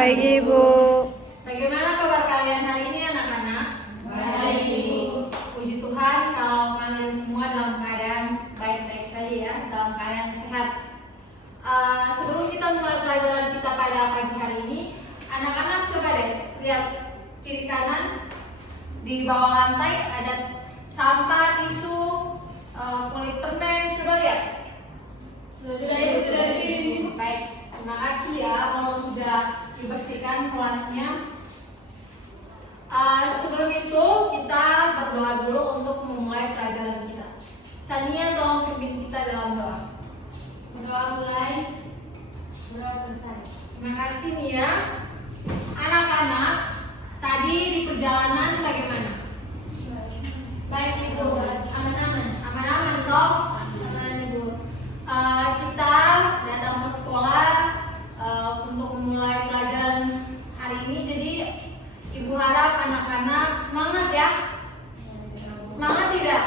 Baik, Ibu. Bagaimana kabar kalian hari ini anak-anak? Baik. Puji Tuhan kalau kalian semua dalam keadaan baik-baik saja ya, dalam keadaan sehat. Sebelum kita mulai pelajaran kita pada pagi hari ini, anak-anak coba deh lihat kiri kanan di bawah lantai ada sampah, tisu, kulit permen, coba lihat. Sudah Ibu, sudah Ibu. Baik, terima kasih ya kalau sudah dibersihkan kelasnya. Sebelum itu kita berdoa dulu untuk memulai pelajaran kita. Sania tolong pimpin kita dalam doa. Berdoa mulai, berdoa selesai. Terima kasih Nia. Anak-anak, tadi di perjalanan bagaimana? Baik Ibu, aman-aman, aman-aman toh? Aman Ibu. Kita datang ke sekolah untuk memulai pelajaran hari ini. Jadi Ibu harap anak-anak semangat ya. Semangat tidak?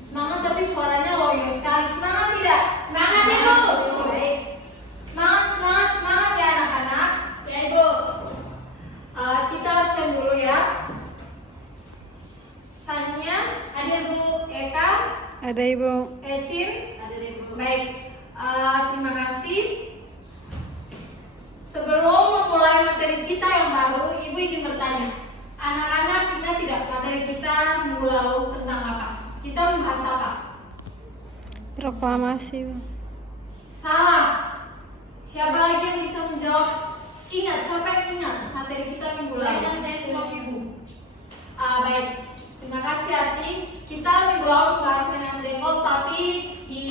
Semangat tapi suaranya loyo sekali. Semangat tidak? Semangat Ibu. Baik. Semangat, semangat, semangat ya anak-anak. Ya Ibu. Kita absen dulu ya. Sania, ada Ibu. Eka, Ada, Ibu. Ecin, ada Ibu. Baik. Terima kasih. Sebelum memulai materi kita yang baru, Ibu ingin bertanya, anak-anak ingat tidak materi kita minggu lalu tentang apa? Kita membahas apa? Proklamasi, Bu. Salah. Siapa lagi yang bisa menjawab? Ingat, siapa yang ingat materi kita minggu lalu? Ibu. Baik. Terima kasih Arsi. Kita minggu lalu membahas Rengas Dengklok, tapi di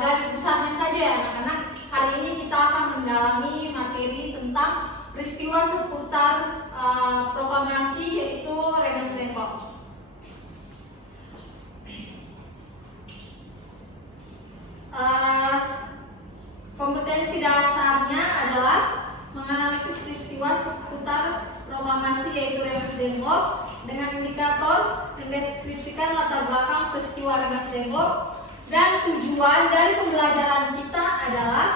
garis besarnya saja ya anak-anak. Hari ini kita akan mendalami materi tentang peristiwa seputar proklamasi yaitu Rengas Dengklok. Kompetensi dasarnya adalah menganalisis peristiwa seputar proklamasi yaitu Rengas Dengklok dengan indikator mendeskripsikan latar belakang peristiwa Rengas Dengklok. Dan tujuan dari pembelajaran kita adalah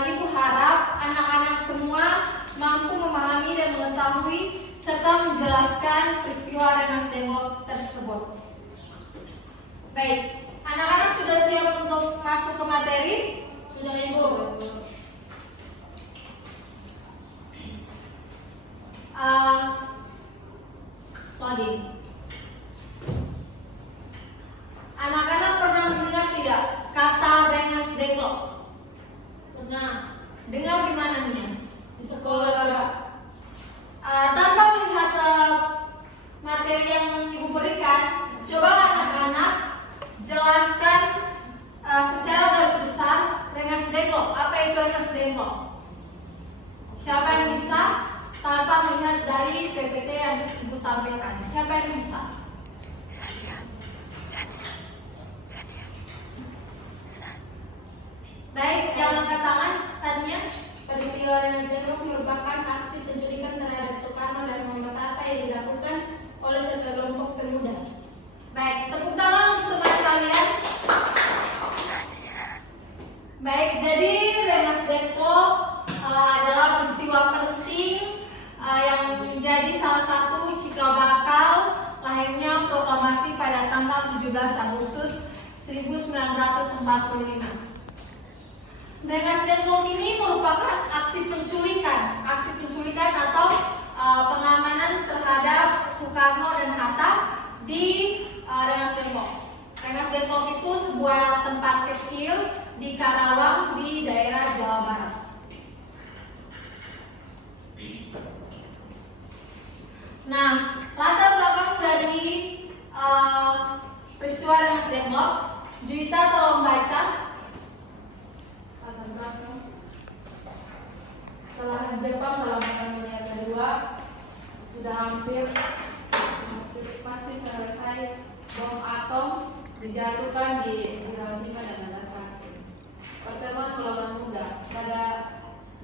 Ibu harap anak-anak semua mampu memahami dan mengetahui serta menjelaskan peristiwa Rengas Dengklok tersebut. Baik, anak-anak sudah siap untuk masuk ke materi? Sudah Ibu. Login. Anak-anak pernah mendengar tidak kata Rengas Dengklok? Pernah. Dengar di mana nih? Di sekolah. Tanpa melihat materi yang Ibu berikan, coba anak-anak jelaskan secara garis besar Rengas Dengklok. Apa itu Rengas Dengklok? Siapa yang bisa tanpa melihat dari PPT yang Ibu tampilkan? Siapa yang bisa? Sania. Baik, yang angkat tangan, Sania. Peristiwa Rengas Dengklok merupakan aksi penculikan terhadap Soekarno dan Muhammad Hatta yang dilakukan oleh sekelompok pemuda. Baik, tepuk tangan untuk teman kalian. Baik, jadi Rengas Dengklok adalah peristiwa penting yang menjadi salah satu cikal bakal lahirnya proklamasi pada tanggal 17 Agustus 1945. Rengas Dengklok ini merupakan aksi penculikan atau pengamanan terhadap Soekarno dan Hatta di Rengas Dengklok. Rengas Dengklok itu sebuah tempat kecil di Karawang di daerah Jawa Barat. Nah, latar belakang dari peristiwa Rengas Dengklok, Juwita tolong baca. Setelah Jepang dalam Perang Dunia Kedua sudah hampir pasti selesai, bom atom dijatuhkan di Hiroshima dan Nagasaki. Pertemuan Golongan Muda pada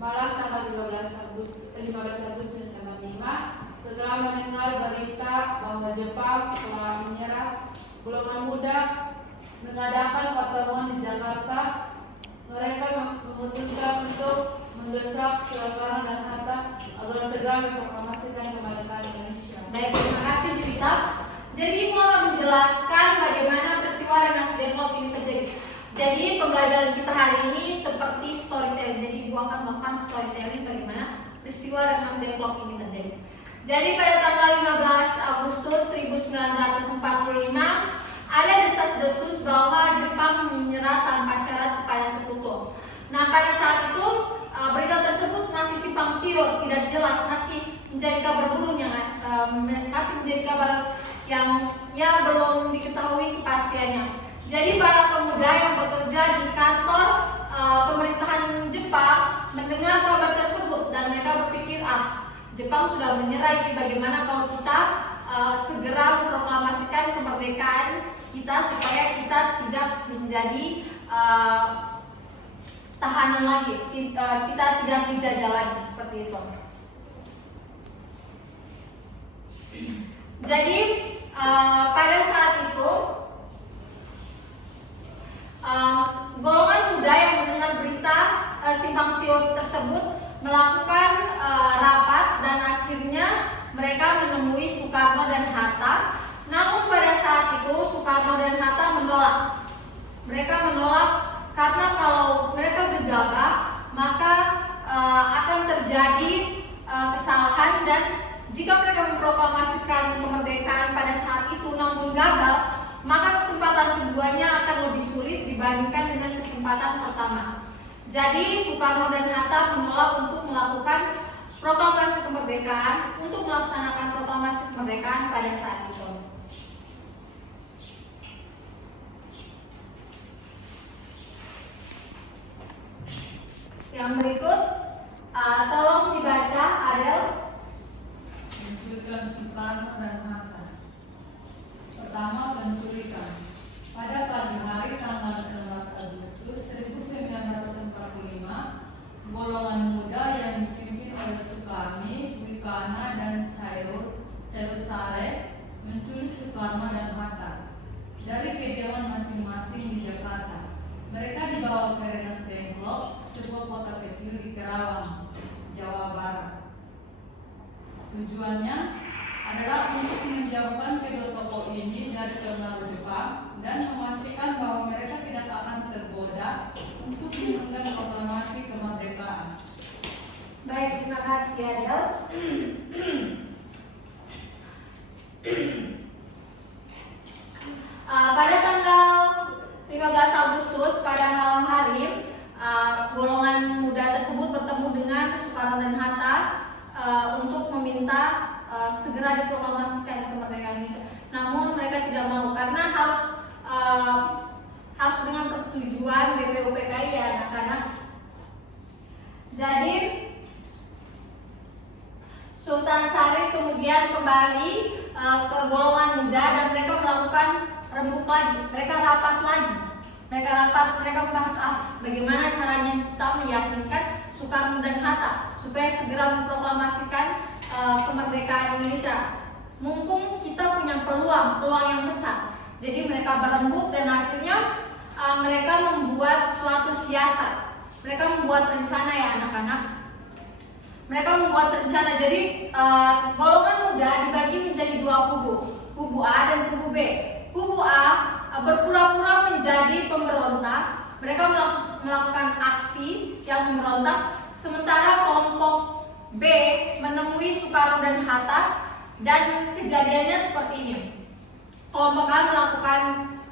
malam tanggal 15 Agustus 1945, setelah mendengar berita bahwa Jepang telah menyerah, Golongan Muda mengadakan pertemuan di Jakarta Mereka memutuskan untuk mendesak Soekarno dan Hatta agar segera memproklamasikan kemerdekaan Indonesia. Baik, terima kasih Juwita. Jadi Ibu akan menjelaskan bagaimana peristiwa Rengas Dengklok ini terjadi. Jadi pembelajaran kita hari ini seperti storytelling. Jadi Ibu akan melakukan storytelling bagaimana peristiwa Rengas Dengklok ini terjadi. Jadi pada tanggal 15 Agustus 1945 ada desas-desus bahwa Jepang menyerah tanpa syarat kepada Sekutu. Nah, pada saat itu berita tersebut masih simpang siur, tidak jelas, masih menjadi kabar burung yang masih menjadi kabar yang ya belum diketahui kepastiannya. Jadi para pemuda yang bekerja di kantor pemerintahan Jepang mendengar kabar tersebut dan mereka berpikir, Jepang sudah menyerah, bagaimana kalau kita segera memproklamasikan kemerdekaan kita supaya kita tidak menjadi tahanan lagi, kita tidak dijajah lagi, seperti itu. Jadi pada saat itu golongan muda yang mendengar berita simpang siur tersebut melakukan rapat dan akhirnya mereka menemui Soekarno dan Hatta. Namun pada saat itu Soekarno dan Hatta menolak. Mereka menolak karena kalau mereka gegabah maka akan terjadi kesalahan, dan jika mereka memproklamasikan kemerdekaan pada saat itu namun gagal, maka kesempatan keduanya akan lebih sulit dibandingkan dengan kesempatan pertama. Jadi Soekarno dan Hatta menolak untuk melakukan proklamasi kemerdekaan, untuk melaksanakan proklamasi kemerdekaan pada saat itu. Yang berikut tolong dibaca, Adel. Penculikan Soekarno dan Hatta. Pertama, penculikan. Pada pagi hari tanggal 16 Agustus 1945, golongan muda yang dipimpin oleh Sukarni, Wikana, dan Cairul Saleh menculik Soekarno dan Hatta dari kediaman masing-masing di Jakarta. Mereka dibawa ke Rengas Dengklok, sebuah kota kecil di Kerawang, Jawa Barat. Tujuannya adalah untuk menjauhkan kedua tokoh ini dari pengaruh Jepang dan memastikan bahwa mereka tidak akan tergoda untuk menunda proklamasi kemerdekaan. Baik, terima kasih Adel. Pada tanggal 15 Agustus pada malam hari, golongan muda tersebut bertemu dengan Soekarno dan Hatta untuk meminta segera diproklamasikan kemerdekaan Indonesia. Namun mereka tidak mau karena harus dengan persetujuan BPUPKI ya anak-anak. Jadi Sultan Syarif kemudian kembali ke golongan muda dan mereka melakukan rembuk lagi, mereka rapat lagi. Mereka membahas bagaimana caranya kita meyakinkan Soekarno dan Hatta supaya segera memproklamasikan kemerdekaan Indonesia. Mumpung kita punya peluang yang besar. Jadi mereka berembuk dan akhirnya mereka membuat suatu siasat. Mereka membuat rencana ya anak-anak. Mereka membuat rencana. Jadi golongan muda dibagi menjadi dua kubu, kubu A dan kubu B. Kubu A berpura-pura menjadi pemberontak. Mereka melakukan aksi yang memberontak. Sementara kelompok B menemui Soekarno dan Hatta dan kejadiannya seperti ini. Kelompok A melakukan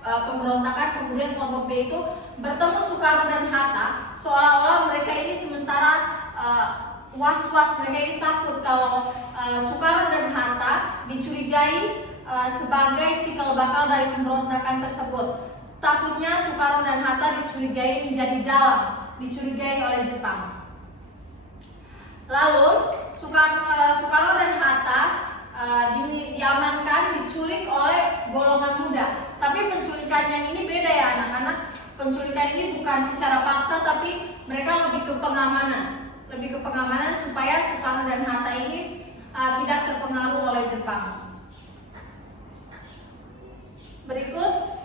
pemberontakan, kemudian kelompok B itu bertemu Soekarno dan Hatta, seolah-olah mereka ini sementara was-was, mereka ini takut kalau Soekarno dan Hatta dicurigai sebagai cikal bakal dari pemberontakan tersebut. Takutnya Soekarno dan Hatta dicurigai menjadi dalang, dicurigai oleh Jepang. Lalu Soekarno dan Hatta diamankan, diculik oleh golongan muda. Tapi penculikannya ini beda ya anak-anak. Penculikan ini bukan secara paksa, tapi mereka lebih ke pengamanan supaya Soekarno dan Hatta ini tidak terpengaruh oleh Jepang. Berikut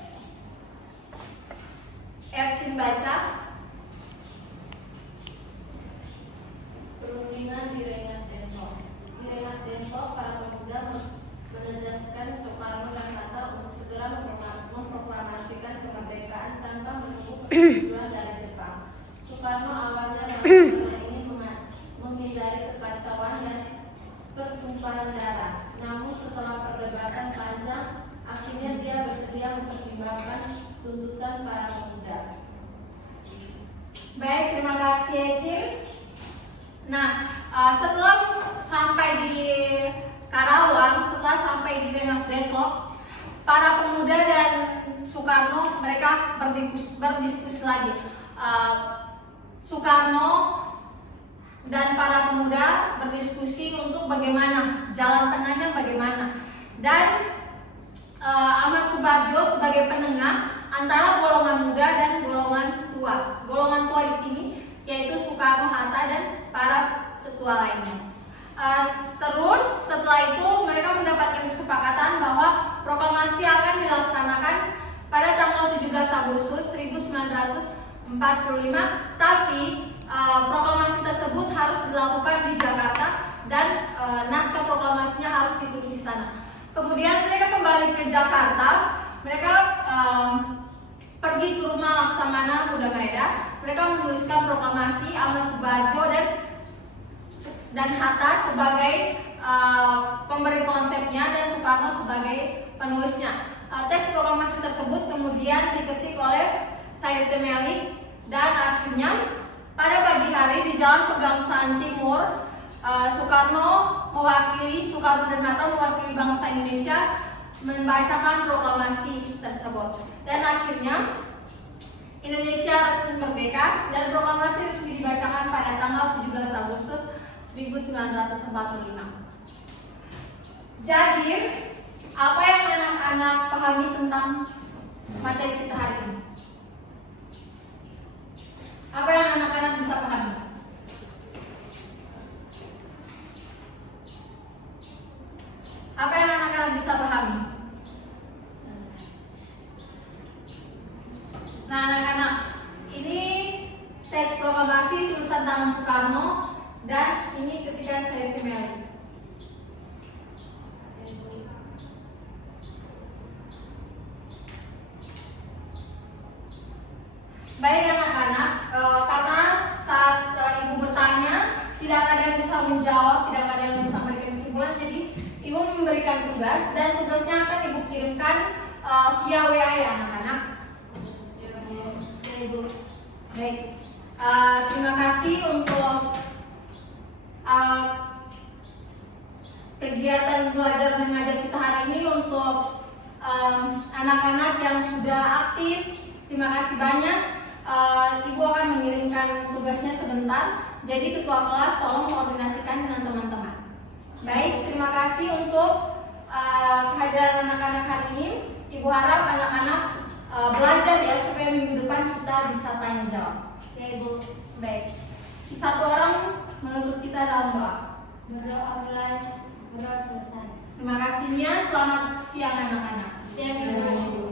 Ercin baca. tanpa menunggu persetujuan dari Jepang. Soekarno awalnya rencana ini menghindari kekacauan dan pertumpahan darah. Namun setelah perdebatan panjang, akhirnya dia bersedia mempertimbangkan tuntutan para pemuda. Baik, terima kasih Ecil. Nah, setelah sampai di Karawang, setelah sampai di Rengas Dengklok, para pemuda dan Soekarno mereka berdiskusi lagi. Soekarno dan para pemuda berdiskusi untuk bagaimana jalan tengahnya bagaimana. Dan Ahmad Subarjo sebagai penengah antara golongan muda dan golongan tua. Golongan tua di sini yaitu Soekarno, Hatta dan para tetua lainnya. Terus setelah itu mereka mendapatkan kesepakatan bahwa proklamasi akan dilaksanakan pada tanggal 17 Agustus 1945, tapi proklamasi tersebut harus dilakukan di Jakarta dan naskah proklamasinya harus ditulis di sana. Kemudian mereka kembali ke Jakarta, mereka pergi ke rumah Laksamana Muda Maeda, mereka menuliskan proklamasi. Ahmad Subarjo dan Hatta sebagai pemberi konsepnya dan Soekarno sebagai penulisnya. Teks proklamasi tersebut kemudian diketik oleh Said Temeli dan akhirnya pada pagi hari di Jalan Pegangsaan Timur, Soekarno dan Hatta mewakili bangsa Indonesia membacakan proklamasi tersebut. Dan akhirnya Indonesia resmi merdeka dan proklamasi resmi dibacakan pada tanggal 17 Agustus 1945. Jadi, apa yang anak-anak pahami tentang materi kita hari ini? Apa yang anak-anak bisa pahami? Apa yang anak-anak bisa pahami? Nah, anak-anak, ini teks proklamasi tulisan tangan Soekarno dan ini ketika saya Temeli. Baik anak-anak, karena saat ibu bertanya tidak ada yang bisa menjawab, tidak ada yang bisa memberikan kesimpulan, jadi ibu memberikan tugas dan tugasnya akan ibu kirimkan via WA ya anak-anak. Ya ibu. Baik. Terima kasih untuk kegiatan belajar mengajar kita hari ini. Untuk anak-anak yang sudah aktif, terima kasih banyak. Ibu akan mengirimkan tugasnya sebentar. Jadi ketua kelas tolong koordinasikan dengan teman-teman. Baik, terima kasih untuk kehadiran anak-anak hari ini. Ibu harap anak-anak belajar ya supaya minggu depan kita bisa tanya jawab. Ya ibu. Baik. Satu orang menutup kita dalam doa. Berdoa mulai, berdoa selesai. Terima kasih Mia. Selamat siang anak-anak. Siang ibu.